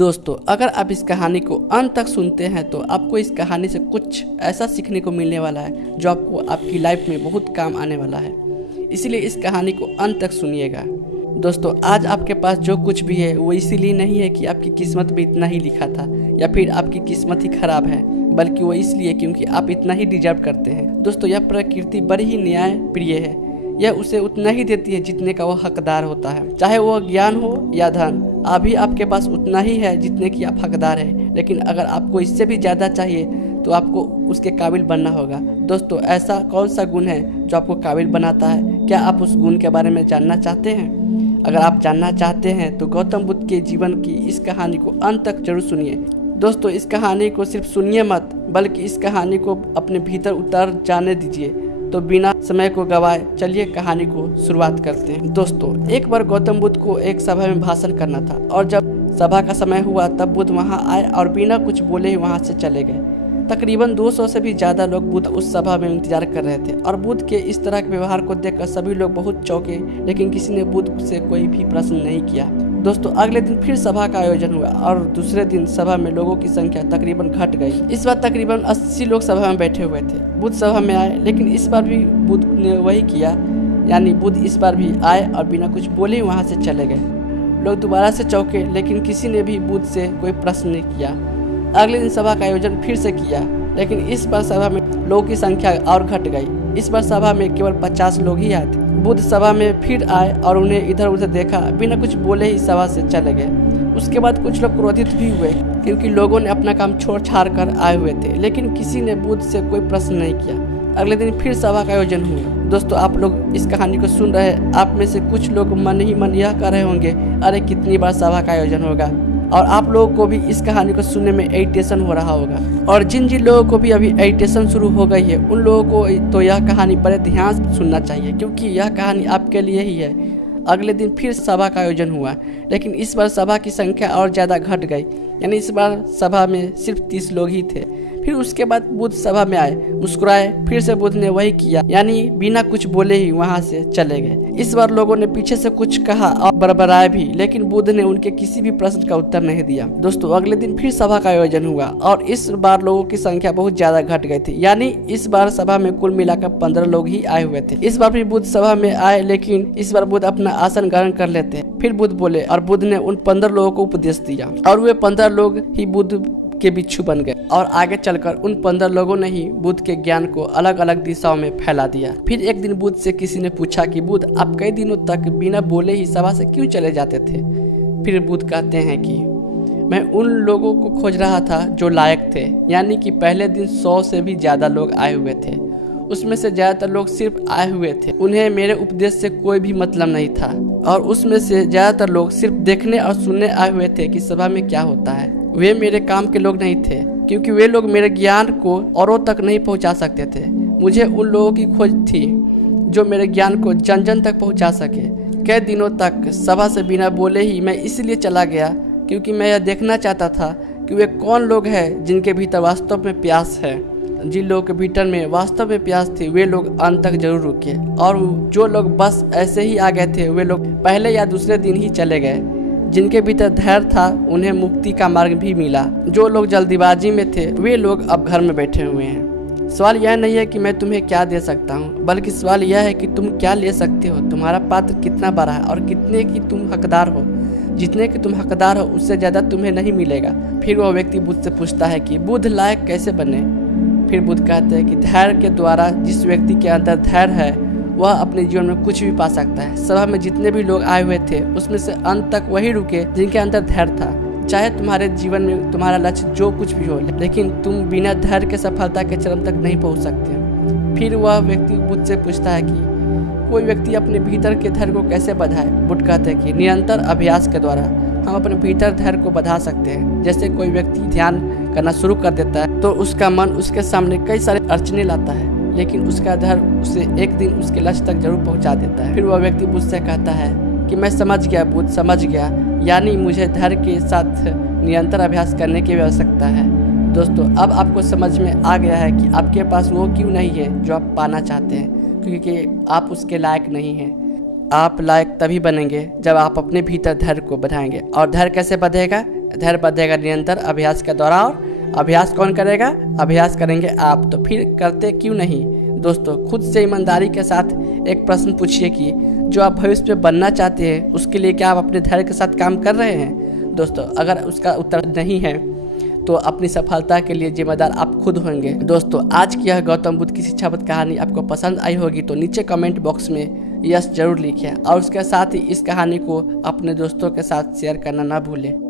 दोस्तों, अगर आप इस कहानी को अंत तक सुनते हैं तो आपको इस कहानी से कुछ ऐसा सीखने को मिलने वाला है जो आपको आपकी लाइफ में बहुत काम आने वाला है। इसीलिए इस कहानी को अंत तक सुनिएगा। दोस्तों, आज आपके पास जो कुछ भी है वो इसीलिए नहीं है कि आपकी किस्मत में इतना ही लिखा था या फिर आपकी किस्मत ही खराब है, बल्कि वो इसलिए क्योंकि आप इतना ही डिजर्व करते हैं। दोस्तों, यह प्रकृति बड़ी ही न्याय प्रिय है। यह उसे उतना ही देती है जितने का वह हकदार होता है, चाहे वह ज्ञान हो या धन। अभी आपके पास उतना ही है जितने की आप हकदार हैं, लेकिन अगर आपको इससे भी ज़्यादा चाहिए तो आपको उसके काबिल बनना होगा। दोस्तों, ऐसा कौन सा गुण है जो आपको काबिल बनाता है? क्या आप उस गुण के बारे में जानना चाहते हैं? अगर आप जानना चाहते हैं तो गौतम बुद्ध के जीवन की इस कहानी को अंत तक जरूर सुनिए। दोस्तों, इस कहानी को सिर्फ सुनिए मत, बल्कि इस कहानी को अपने भीतर उतर जाने दीजिए। तो बिना समय को गवाए चलिए कहानी को शुरुआत करते हैं। दोस्तों, एक बार गौतम बुद्ध को एक सभा में भाषण करना था और जब सभा का समय हुआ तब बुद्ध वहां आए और बिना कुछ बोले ही वहां से चले गए। तकरीबन 200 से भी ज़्यादा लोग बुद्ध उस सभा में इंतजार कर रहे थे और बुद्ध के इस तरह के व्यवहार को देखकर सभी लोग बहुत चौंके, लेकिन किसी ने बुद्ध से कोई भी प्रश्न नहीं किया। दोस्तों, अगले दिन फिर सभा का आयोजन हुआ और दूसरे दिन सभा में लोगों की संख्या तकरीबन घट गई। इस बार तकरीबन 80 लोग सभा में बैठे हुए थे। बुद्ध सभा में आए, लेकिन इस बार भी बुद्ध ने वही किया, यानी बुद्ध इस बार भी आए और बिना कुछ बोले ही वहाँ से चले गए। लोग दोबारा से चौंके, लेकिन किसी ने भी बुद्ध से कोई प्रश्न नहीं किया। अगले दिन सभा का आयोजन फिर से किया, लेकिन इस बार सभा में लोगों की संख्या और घट गई। इस बार सभा में केवल 50 लोग ही आए थे। बुद्ध सभा में फिर आए और उन्हें इधर उधर देखा, बिना कुछ बोले ही सभा से चले गए। उसके बाद कुछ लोग क्रोधित भी हुए क्योंकि लोगों ने अपना काम छोड़ छाड़ कर आए हुए थे, लेकिन किसी ने बुद्ध से कोई प्रश्न नहीं किया। अगले दिन फिर सभा का आयोजन हुआ। दोस्तों, आप लोग इस कहानी को सुन रहे हैं, आप में से कुछ लोग मन ही मन यह कर रहे होंगे, अरे कितनी बार सभा का आयोजन होगा। और आप लोगों को भी इस कहानी को सुनने में इरिटेशन हो रहा होगा। और जिन जिन लोगों को भी अभी इरिटेशन शुरू हो गई है, उन लोगों को तो यह कहानी बड़े ध्यान से सुनना चाहिए, क्योंकि यह कहानी आपके लिए ही है। अगले दिन फिर सभा का आयोजन हुआ, लेकिन इस बार सभा की संख्या और ज़्यादा घट गई, यानी इस बार सभा में सिर्फ 30 लोग ही थे। फिर उसके बाद बुद्ध सभा में आए, मुस्कुराए, फिर से बुद्ध ने वही किया, यानी बिना कुछ बोले ही वहां से चले गए। इस बार लोगों ने पीछे से कुछ कहा और बड़बड़ाए भी, लेकिन बुद्ध ने उनके किसी भी प्रश्न का उत्तर नहीं दिया। दोस्तों, अगले दिन फिर सभा का आयोजन हुआ और इस बार लोगों की संख्या बहुत ज्यादा घट गई थी, यानी इस बार सभा में कुल मिलाकर 15 लोग ही आए हुए थे। इस बार भी बुद्ध सभा में आए, लेकिन इस बार बुद्ध अपना आसन ग्रहण कर लेते। फिर बुद्ध बोले और बुद्ध ने उन 15 लोगों को उपदेश दिया और वे 15 लोग ही बुद्ध के बिच्छू बन गए और आगे चलकर उन 15 लोगों ने ही बुद्ध के ज्ञान को अलग अलग दिशाओं में फैला दिया। फिर एक दिन बुद्ध से किसी ने पूछा कि बुद्ध, आप कई दिनों तक बिना बोले ही सभा से क्यों चले जाते थे? फिर बुद्ध कहते हैं कि मैं उन लोगों को खोज रहा था जो लायक थे, यानी कि पहले दिन 100 से भी ज्यादा लोग आए हुए थे। उसमें से ज्यादातर लोग सिर्फ आए हुए थे, उन्हें मेरे उपदेश से कोई भी मतलब नहीं था। और उसमें से ज्यादातर लोग सिर्फ देखने और सुनने आए हुए थे कि सभा में क्या होता है। वे मेरे काम के लोग नहीं थे, क्योंकि वे लोग मेरे ज्ञान को औरों तक नहीं पहुंचा सकते थे। मुझे उन लोगों की खोज थी जो मेरे ज्ञान को जन जन तक पहुंचा सके। कई दिनों तक सभा से बिना बोले ही मैं इसलिए चला गया क्योंकि मैं यह देखना चाहता था कि वे कौन लोग हैं जिनके भीतर वास्तव में प्यास है। जिन लोगों के भीतर में वास्तव में प्यास थी वे लोग अंत तक जरूर रुके, और जो लोग बस ऐसे ही आ गए थे वे लोग पहले या दूसरे दिन ही चले गए। जिनके भीतर धैर्य था उन्हें मुक्ति का मार्ग भी मिला। जो लोग जल्दीबाजी में थे वे लोग अब घर में बैठे हुए हैं। सवाल यह नहीं है कि मैं तुम्हें क्या दे सकता हूँ, बल्कि सवाल यह है कि तुम क्या ले सकते हो। तुम्हारा पात्र कितना बड़ा है और कितने की तुम हकदार हो। जितने की तुम हकदार हो उससे ज़्यादा तुम्हें नहीं मिलेगा। फिर वह व्यक्ति बुद्ध से पूछता है कि बुद्ध लायक कैसे बने? फिर बुद्ध कहते हैं कि धैर्य के द्वारा। जिस व्यक्ति के अंदर धैर्य है वह अपने जीवन में कुछ भी पा सकता है। सभा में जितने भी लोग आए हुए थे उसमें से अंत तक वही रुके जिनके अंदर धैर्य था। चाहे तुम्हारे जीवन में तुम्हारा लक्ष्य जो कुछ भी हो, लेकिन तुम बिना धैर्य के सफलता के चरम तक नहीं पहुंच सकते। फिर वह व्यक्ति बुद्ध से पूछता है कि कोई व्यक्ति अपने भीतर के धैर्य को कैसे बढ़ाए? बुद्ध कहते हैं कि निरंतर अभ्यास के द्वारा हम अपने भीतर धैर्य को बढ़ा सकते हैं। जैसे कोई व्यक्ति ध्यान करना शुरू कर देता है तो उसका मन उसके सामने कई सारे अड़चने लाता है, लेकिन उसका धैर्य उसे एक दिन उसके लक्ष्य तक जरूर पहुंचा देता है। फिर वह व्यक्ति बुद्ध से कहता है कि मैं समझ गया बुद्ध, समझ गया, यानी मुझे धैर्य के साथ निरंतर अभ्यास करने की आवश्यकता है। दोस्तों, अब आपको समझ में आ गया है कि आपके पास वो क्यों नहीं है जो आप पाना चाहते हैं, क्योंकि आप उसके लायक नहीं हैं। आप लायक तभी बनेंगे जब आप अपने भीतर धैर्य को बढ़ाएंगे। और धैर्य कैसे बढ़ेगा? धैर्य बढ़ेगा निरंतर अभ्यास के द्वारा। और अभ्यास कौन करेगा? अभ्यास करेंगे आप। तो फिर करते क्यों नहीं? दोस्तों, खुद से ईमानदारी के साथ एक प्रश्न पूछिए कि जो आप भविष्य में बनना चाहते हैं उसके लिए क्या आप अपने धैर्य के साथ काम कर रहे हैं? दोस्तों, अगर उसका उत्तर नहीं है तो अपनी सफलता के लिए जिम्मेदार आप खुद होंगे। दोस्तों, आज की यह गौतम बुद्ध की शिक्षाप्रद कहानी आपको पसंद आई होगी तो नीचे कमेंट बॉक्स में यस जरूर लिखिए और उसके साथ ही इस कहानी को अपने दोस्तों के साथ शेयर करना ना भूलें।